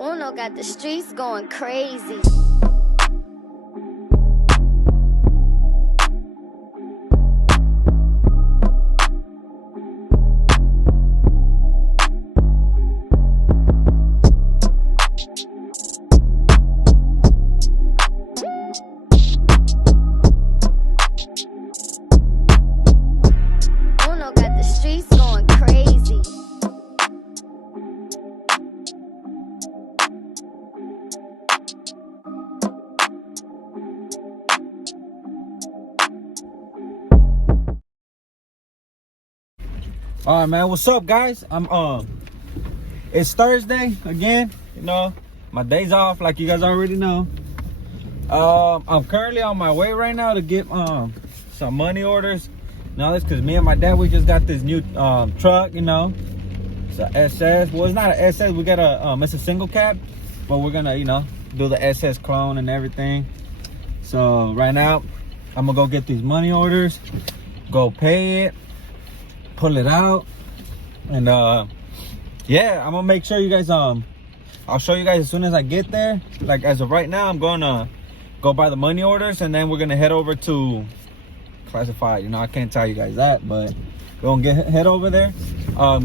Uno got the streets going crazy. Uno got the streets going crazy. All right, man. What's up, guys? It's Thursday again. You know, my day's off, like you guys already know. I'm currently on my way right now to get some money orders. Now that's because me and my dad, we just got this new truck. You know, it's a SS. Well, it's not an SS. We got a it's a single cab, but we're gonna, you know, do the SS clone and everything. So right now, I'm gonna go get these money orders, go pay it, pull it out, and yeah, I'm gonna make sure you guys I'll show you guys as soon as I get there. Like as of right now, I'm gonna go buy the money orders, and then we're gonna head over to classified. You know, I can't tell you guys that, but we're gonna head over there,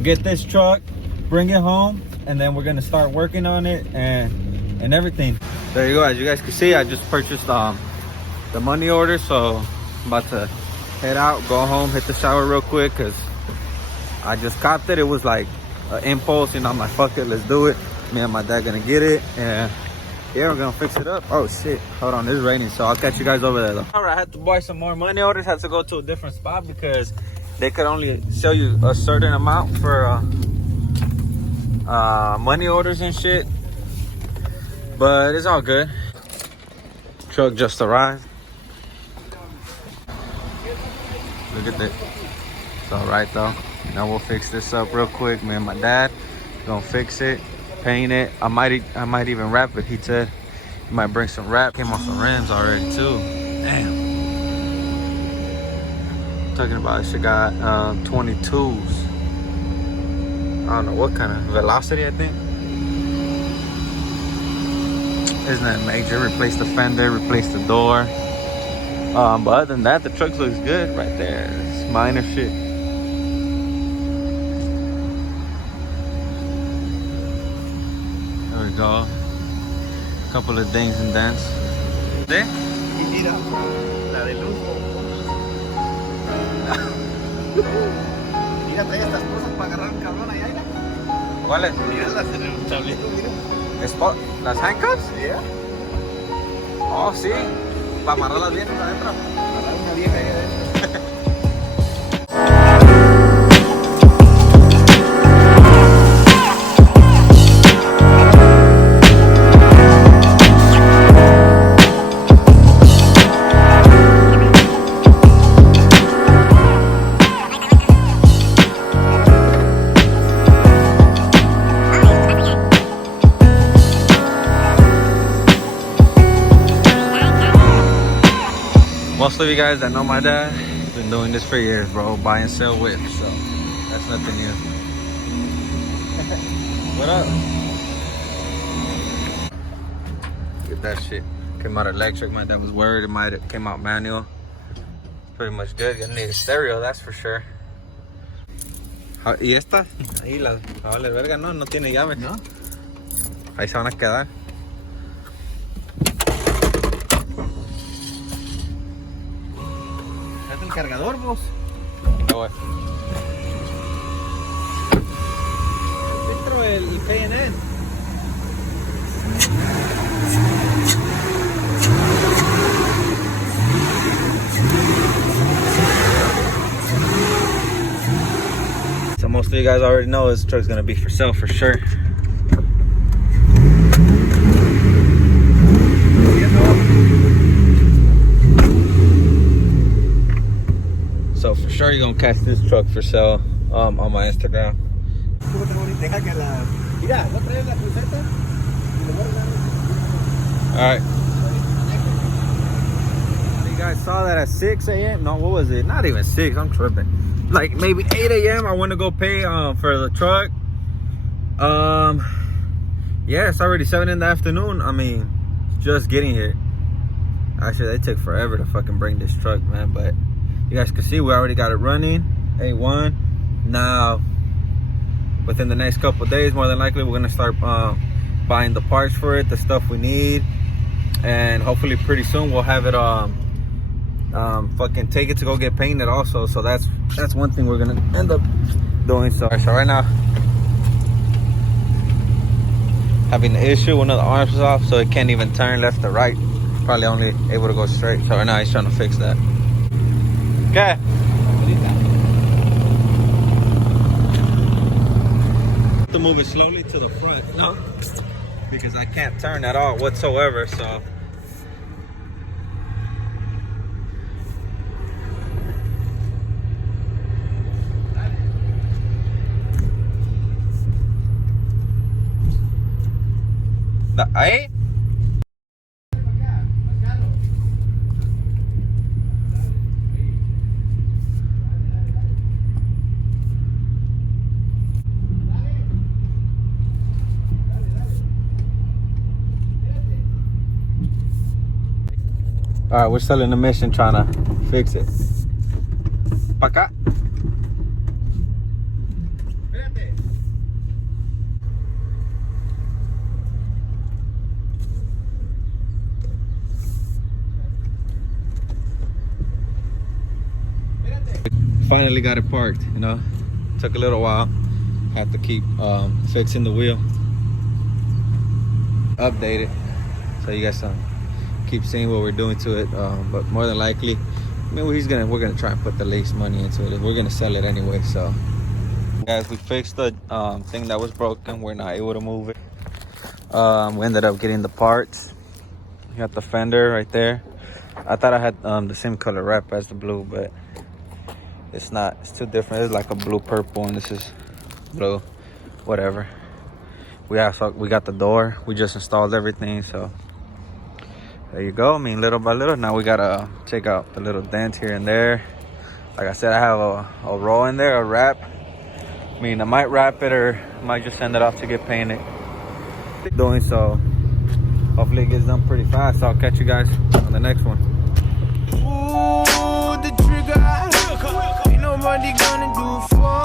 get this truck, bring it home, and then we're gonna start working on it and everything. There you go. As you guys can see, I just purchased the money order, so I'm about to head out, go home, hit the shower real quick, because I just copped it. It was like an impulse, you know. I'm like, fuck it, let's do it. Me and my dad gonna get it, and yeah, we're gonna fix it up. Oh shit, hold on, it's raining, so I'll catch you guys over there though. All right, I had to buy some more money orders. Had to go to a different spot because they could only show you a certain amount for money orders and shit, but it's all good. Truck just arrived. Look at that. It's all right though. Now we'll fix this up real quick. Me and my dad gonna fix it, paint it. I might even wrap it. He said he might bring some wrap. Came off some rims already too. Damn. Talking about she got 22s. I don't know what kind of velocity, I think. Isn't that major? Replace the fender, replace the door. But other than that, the truck looks good right there. It's minor shit. There we go. Couple of dings and dents. ¿Sí? Y mira, la de luz. Mira, trae estas cosas para agarrar el cabrón allá. ¿Cuáles? Míralas en el tablero, mira. Spot. ¿Las handcuffs? ¿Sí? Oh, sí. Para amarrarlas bien adentro. Agarrar una vieja ahí adentro. Most of you guys that know my dad, he's been doing this for years, bro. Buy and sell whips, so that's nothing new. What up? Get that shit. Came out electric. My dad was worried it might have came out manual. Pretty much good. Gonna need a stereo, that's for sure. ¿Y esta? Ahí la vale verga, no, no tiene llave. ¿No? Ahí se van a quedar. El cargador, vos. No, güey. Dentro el PNN. So most of you guys already know this truck's gonna be for sale for sure. So for sure you're gonna catch this truck for sale on my Instagram. Deja que la... Mira, ¿no traes la cruceta? Alright. You guys saw that at 6 a.m. No, what was it? Not even 6, I'm tripping. Like maybe 8 a.m. I went to go pay for the truck. yeah, it's already 7 in the afternoon. I mean, just getting here. Actually, they took forever to fucking bring this truck, man. But you guys can see we already got it running. A1. Now, within the next couple of days, more than likely, we're gonna start buying the parts for it, the stuff we need, and hopefully pretty soon we'll have it fucking take it to go get painted also. So that's one thing we're gonna end up doing. So right now, having the issue, one of the arms is off, so it can't even turn left or right. Probably only able to go straight. So right now he's trying to fix that. Okay. To move it slowly to the front, no, because I can't turn at all whatsoever. So ahí. All right, we're still in the mission trying to fix it. Pa' acá. Finally got it parked, you know. Took a little while. Had to keep fixing the wheel. Update it so you guys keep seeing what we're doing to it. But more than likely, I mean, we're gonna try and put the least money into it. We're gonna sell it anyway. So, guys, we fixed the thing that was broken. We're not able to move it. We ended up getting the parts. You got the fender right there. I thought I had the same color wrap as the blue, but it's not. It's too different. It's like a blue purple, and this is blue. Whatever. We got the door. We just installed everything, so there you go. I mean, little by little. Now we gotta check out the little dent here and there. Like I said, I have a roll in there, a wrap. I mean, I might wrap it or might just send it off to get painted. Doing so. Hopefully it gets done pretty fast. I'll catch you guys on the next one. Ooh, the trigger. Ain't nobody gonna do for